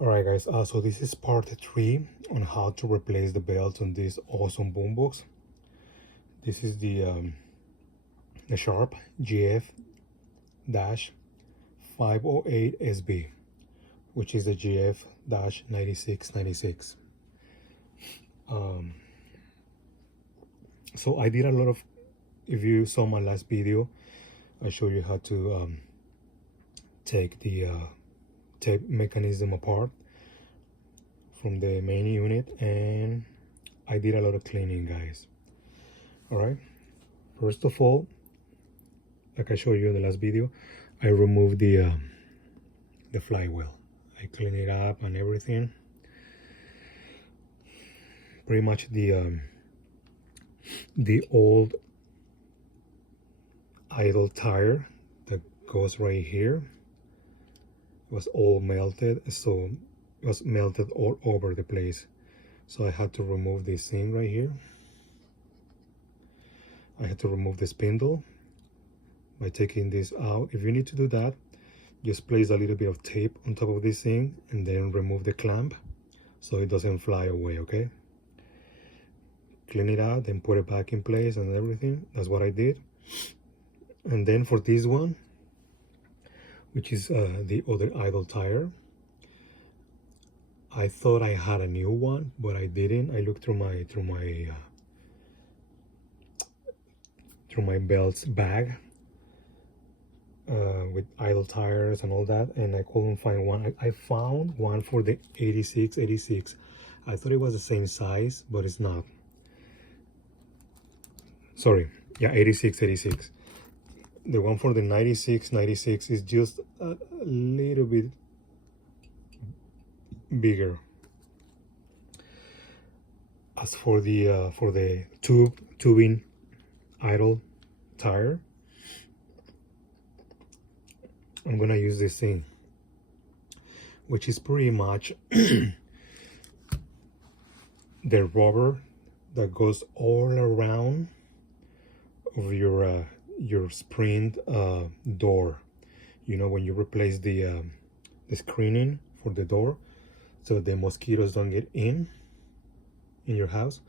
Alright guys, so this is part 3 on how to replace the belts on this awesome boombox. This is the Sharp GF-508SB, which is the GF-9696. So I did a lot of, if you saw my last video, I showed you how to take the tape mechanism apart from the main unit, and I did a lot of cleaning, guys. All right, first of all, like I showed you in the last video, I removed the flywheel. I cleaned it up and everything. Pretty much the old idle tire that goes right here was all melted, so it was melted all over the place. So I had to remove this thing right here. I had to remove the spindle by taking this out. If you need to do that, just place a little bit of tape on top of this thing and then remove the clamp so it doesn't fly away, okay? Clean it out, then put it back in place and everything. That's what I did. And then for this one, which is the other idle tire, I thought I had a new one, but I didn't. I looked through my belts bag with idle tires and all that, and I couldn't find one. I found one for the 86. I thought it was the same size, but it's not. Sorry, yeah, 86. The one for the 96 is just a little bit bigger. As for the tubing idle tire, I'm gonna use this thing, which is pretty much the rubber that goes all around of your sprint door. You know, when you replace the screening for the door so the mosquitoes don't get in your house.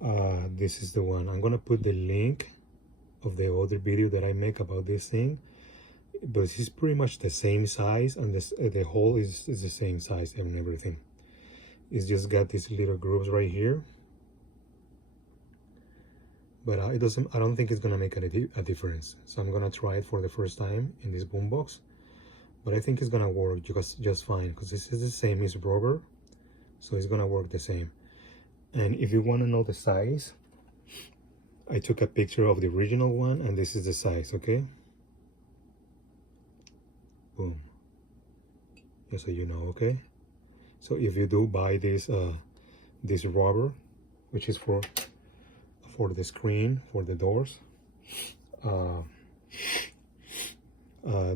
This is the one. I'm gonna put the link of the other video that I make about this thing, but this is pretty much the same size, and the hole is the same size and everything. It's just got these little grooves right here, but I don't think it's gonna make a difference. So I'm gonna try it for the first time in this boombox, but I think it's gonna work just fine, because this is the same as rubber, so it's gonna work the same. And if you want to know the size, I took a picture of the original one, and this is the size, okay? Boom. Just so you know, okay? So if you do buy this this rubber, which is for the screen, for the doors,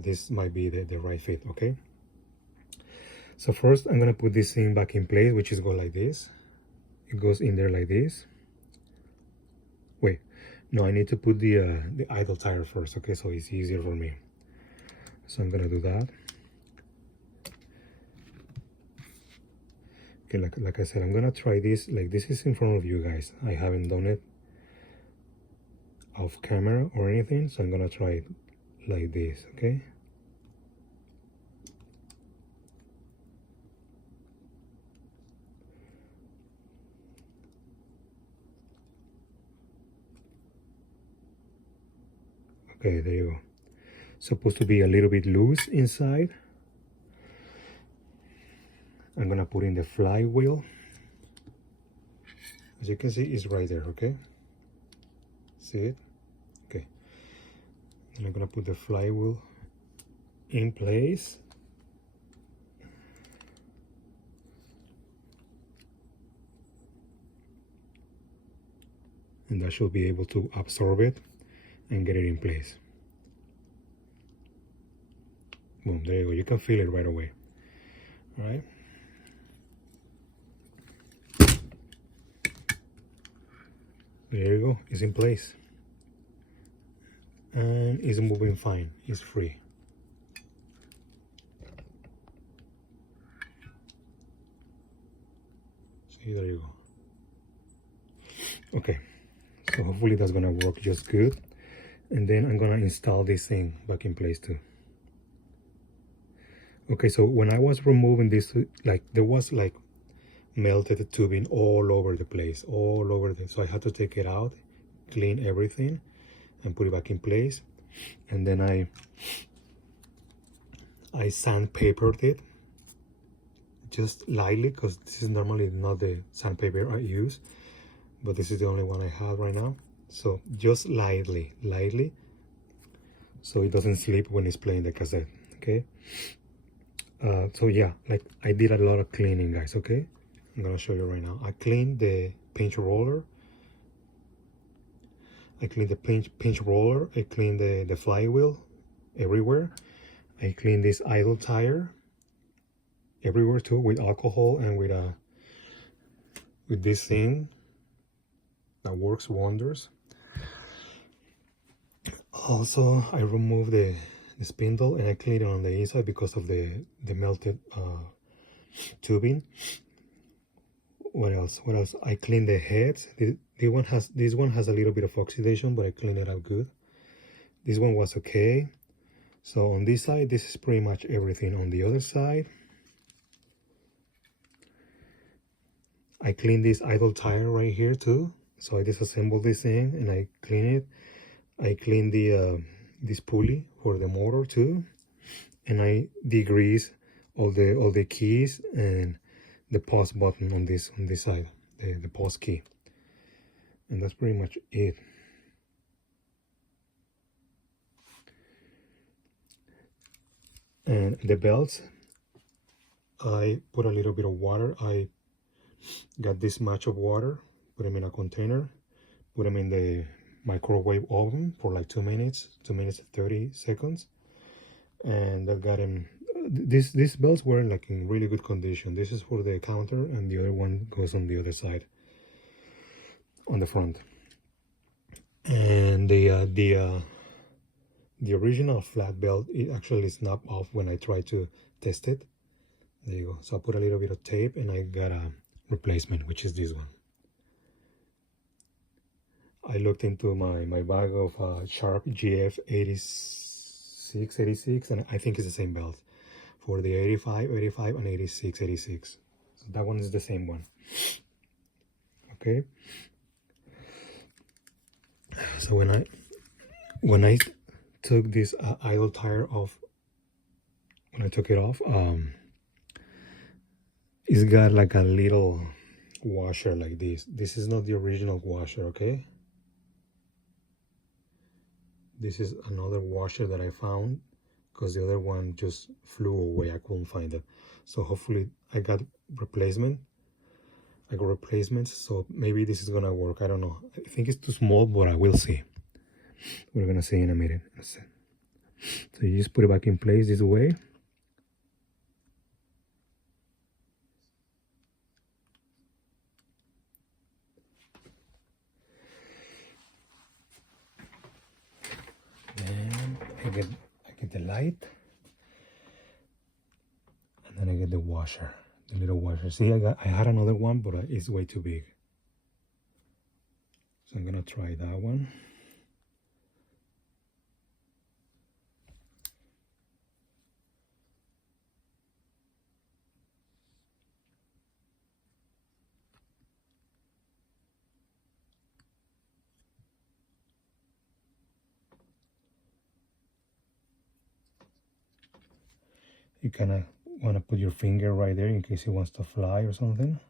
this might be the right fit, okay? So first I'm gonna put this thing back in place, which is go like this. It goes in there like this. Wait, no, I need to put the idle tire first, okay? So it's easier for me. So I'm gonna do that. Okay, like I said, I'm gonna try this. Like, this is in front of you guys. I haven't done it off camera or anything, so I'm gonna try it like this, okay? Okay, there you go. Supposed to be a little bit loose inside. I'm gonna put in the flywheel. As you can see, it's right there, okay? See it? Okay. And I'm gonna put the flywheel in place. And that should be able to absorb it and get it in place. Boom, there you go. You can feel it right away. All right. There you go. It's in place. And it's moving fine. It's free. See, there you go. Okay, so hopefully that's gonna work just good. And then I'm gonna install this thing back in place too. Okay, so when I was removing this, like there was like melted tubing all over the place, all over the, so I had to take it out, clean everything, and put it back in place. And then I sandpapered it just lightly, because this is normally not the sandpaper I use, but this is the only one I have right now. So just lightly, so it doesn't slip when it's playing the cassette. Okay. So yeah, like I did a lot of cleaning, guys. Okay, I'm gonna show you right now. I cleaned the pinch roller. I cleaned the pinch roller. I cleaned the flywheel everywhere. I cleaned this idle tire everywhere too, with alcohol and with this thing that works wonders. Also, I removed the spindle and I cleaned it on the inside because of the melted tubing. What else? I cleaned the heads. This one has a little bit of oxidation, but I cleaned it out good. This one was okay. So on this side, this is pretty much everything. On the other side, I cleaned this idle tire right here too. So I disassembled this thing and I cleaned it. I cleaned the this pulley for the motor too, and I degreased all the keys and the pause button on this side, the pause key, and that's pretty much it. And the belts, I put a little bit of water. I got this much of water, put them in a container, put them in the microwave oven for like 2 minutes, 2 minutes and 30 seconds, and I got them. These belts were like in really good condition. This is for the counter, and the other one goes on the other side, on the front. And the original flat belt, it actually snapped off when I tried to test it. There you go. So I put a little bit of tape and I got a replacement, which is this one. I looked into my bag of Sharp GF-9696, and I think it's the same belt for the 85, 85, and 86, 86. So that one is the same one. Okay. So when I took this idle tire off, when I took it off, it's got like a little washer like this. This is not the original washer, okay? This is another washer that I found because the other one just flew away. I couldn't find it. So hopefully I got replacement. I got replacements, so maybe this is gonna work. I don't know. I think it's too small, but I will see. We're gonna see in a minute. So you just put it back in place this way. And I get the light, and then I get the washer, the little washer. See, I had another one, but it's way too big. So I'm gonna try that one. You kind of want to put your finger right there in case it wants to fly or something.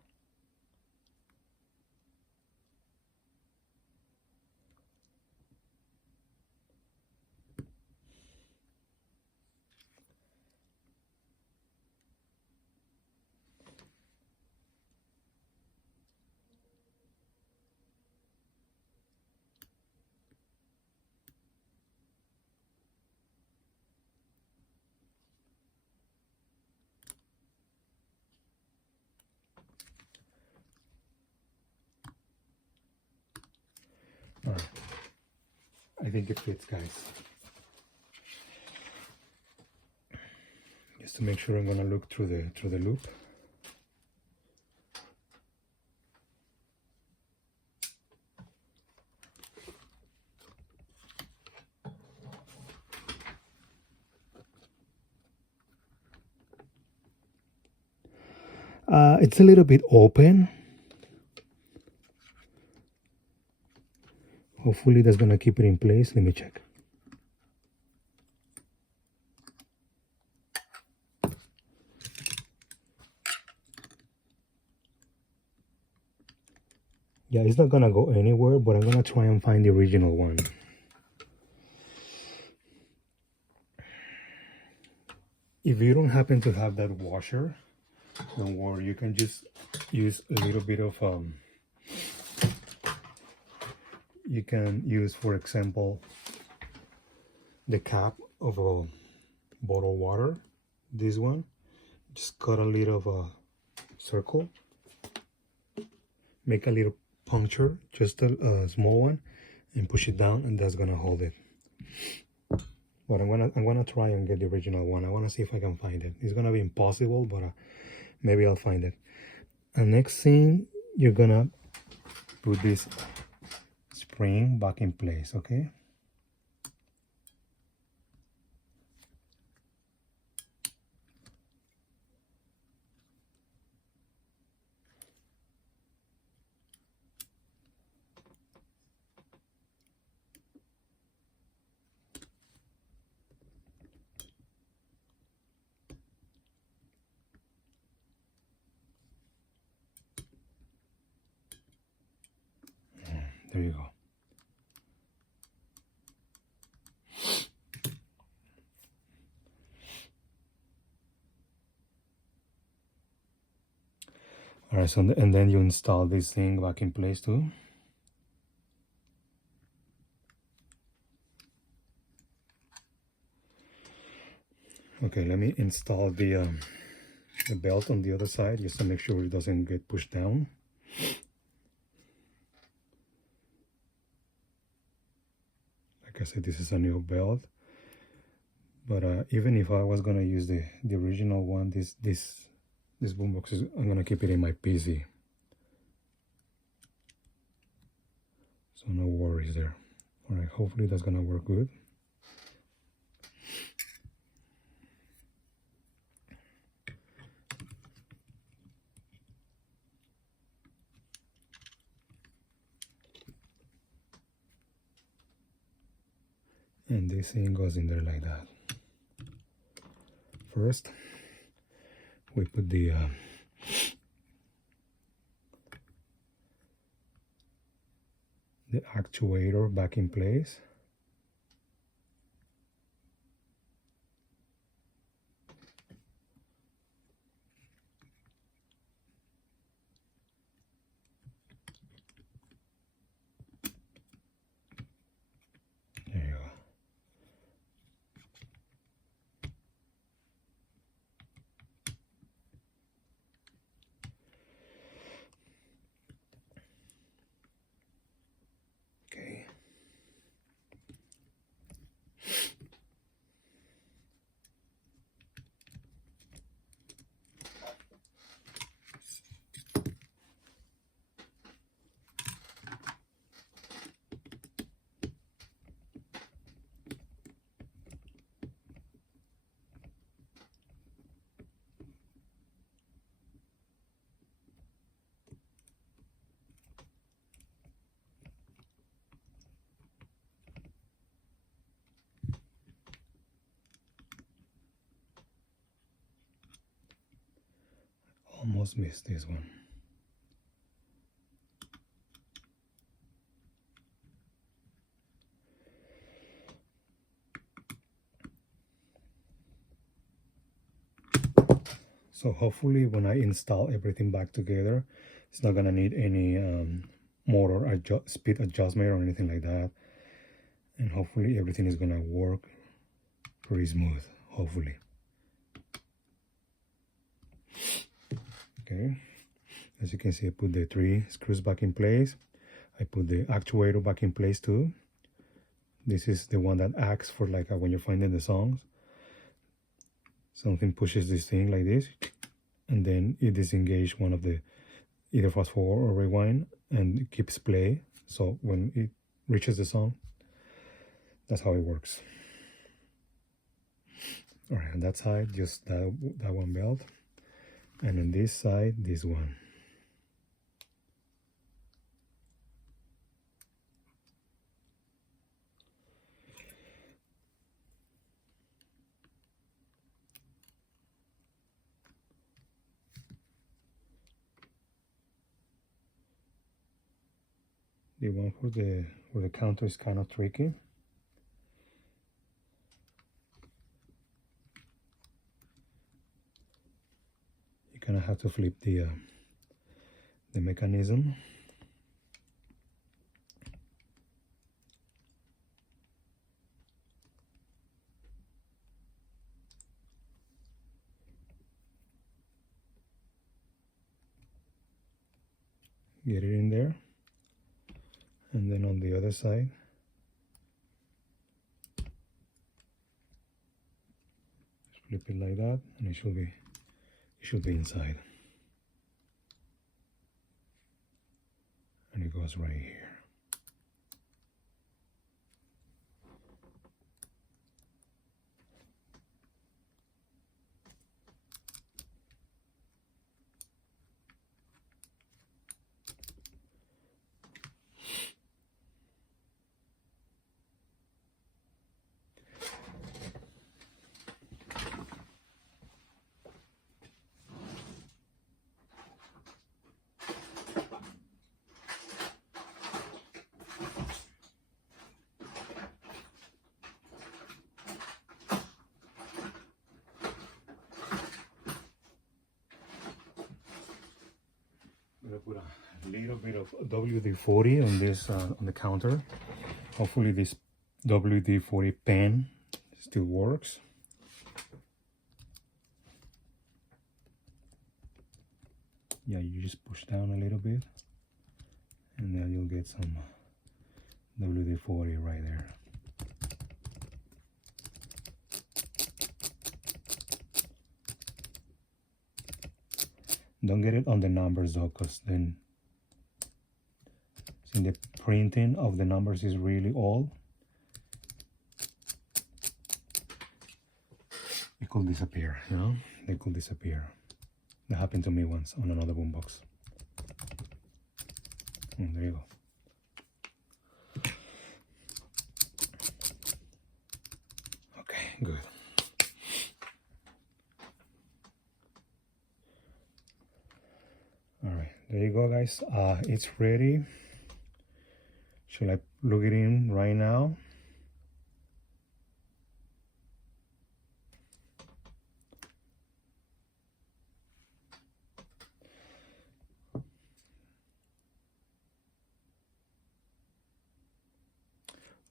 All right. I think it fits, guys. Just to make sure, I'm gonna look through the loop. It's a little bit open. Hopefully that's gonna keep it in place. Let me check. Yeah, it's not gonna go anywhere, but I'm gonna try and find the original one. If you don't happen to have that washer, don't worry, you can just use a little bit of you can use, for example, the cap of a bottle of water, this one. Just cut a little of a circle, make a little puncture, just a small one, and push it down, and that's gonna hold it. But I'm gonna try and get the original one. I wanna see if I can find it. It's gonna be impossible, but maybe I'll find it. And next thing, you're gonna put this spring back in place, okay? There you go. All right, so and then you install this thing back in place too. Okay, let me install the belt on the other side just to make sure it doesn't get pushed down. Like I said, this is a new belt, but even if I was gonna use the original one, this boombox is, I'm gonna keep it in my PC, so no worries there. All right, hopefully that's gonna work good. And this thing goes in there like that. First, we put the actuator back in place. There you go. Okay. Almost missed this one. So hopefully when I install everything back together, it's not gonna need any motor speed adjustment or anything like that. And hopefully everything is gonna work pretty smooth, hopefully. Okay, as you can see, I put the 3 screws back in place. I put the actuator back in place too. This is the one that acts for like when you're finding the songs. Something pushes this thing like this, and then it disengages one of the either fast forward or rewind, and it keeps play. So when it reaches the song, that's how it works. All right, on that side, just that one belt. and on this side, this one. The one for the counter is kind of tricky. You kind of have to flip the mechanism. Get it in there, and then on the other side, just flip it like that, and it should be inside. And it goes right here. I'm gonna put a little bit of WD-40 on this on the counter. Hopefully this WD-40 pen still works. Yeah, you just push down a little bit, and then you'll get some WD-40 right there. Don't get it on the numbers though, because then since the printing of the numbers is really old, it could disappear, you know? They could disappear. That happened to me once on another boombox. There you go. Okay, good. All right, there you go, guys. It's ready. Should I plug it in right now?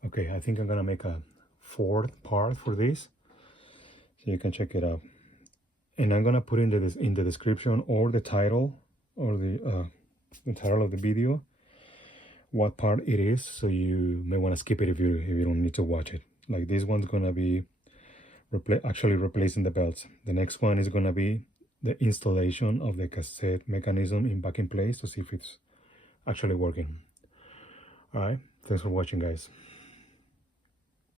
Okay, I think I'm gonna make a fourth part for this, so you can check it out. And I'm gonna put in the description or the title or the title of the video what part it is, so you may want to skip it if you don't need to watch it. Like this one's gonna be actually replacing the belts. The next one is gonna be the installation of the cassette mechanism back in place to see if it's actually working. All right, thanks for watching, guys.